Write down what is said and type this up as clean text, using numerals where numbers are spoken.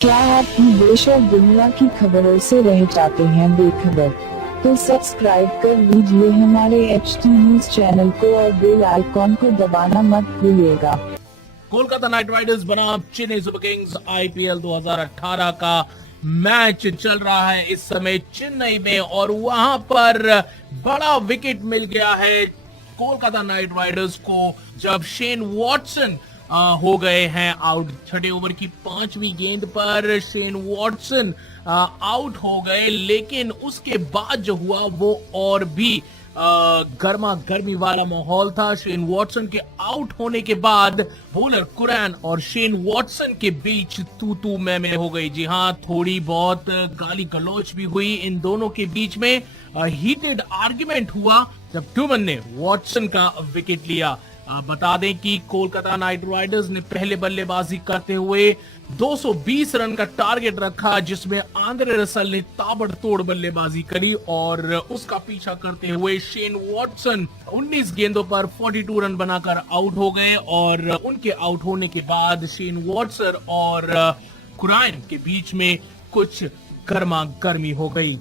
क्या आप भी देश और दुनिया की खबरों से रह जाते हैं बेखबर? तो सब्सक्राइब कर लीजिए हमारे HT न्यूज चैनल को और बेल आइकॉन को दबाना मत भूलिएगा। कोलकाता नाइट राइडर्स बनाम चेन्नई सुपर किंग्स IPL 2018 का मैच चल रहा है इस समय चेन्नई में और वहां पर बड़ा विकेट मिल गया है कोलकाता नाइट राइडर्स को जब शेन वॉटसन हो गए हैं आउट। छठे ओवर की 5वीं गेंद पर शेन वॉटसन आउट हो गए, लेकिन उसके बाद जो हुआ वो और भी गर्मा गर्मी वाला माहौल था। शेन वॉटसन के आउट होने के बाद बॉलर कुरैन और शेन वॉटसन के बीच तू मैं हो गई। जी हाँ, थोड़ी बहुत गाली गलौच भी हुई इन दोनों के बीच में। हीटेड आर्ग्यूमेंट हुआ जब ट्यूमन ने वॉटसन का विकेट लिया। बता दें कि कोलकाता नाइट राइडर्स ने पहले बल्लेबाजी करते हुए 220 रन का टारगेट रखा, जिसमें आंद्रे रसल ने ताबड़तोड़ बल्लेबाजी करी और उसका पीछा करते हुए शेन वॉटसन 19 गेंदों पर 42 रन बनाकर आउट हो गए और उनके आउट होने के बाद शेन वॉटसन और कुरैन के बीच में कुछ गर्मा गर्मी हो गई।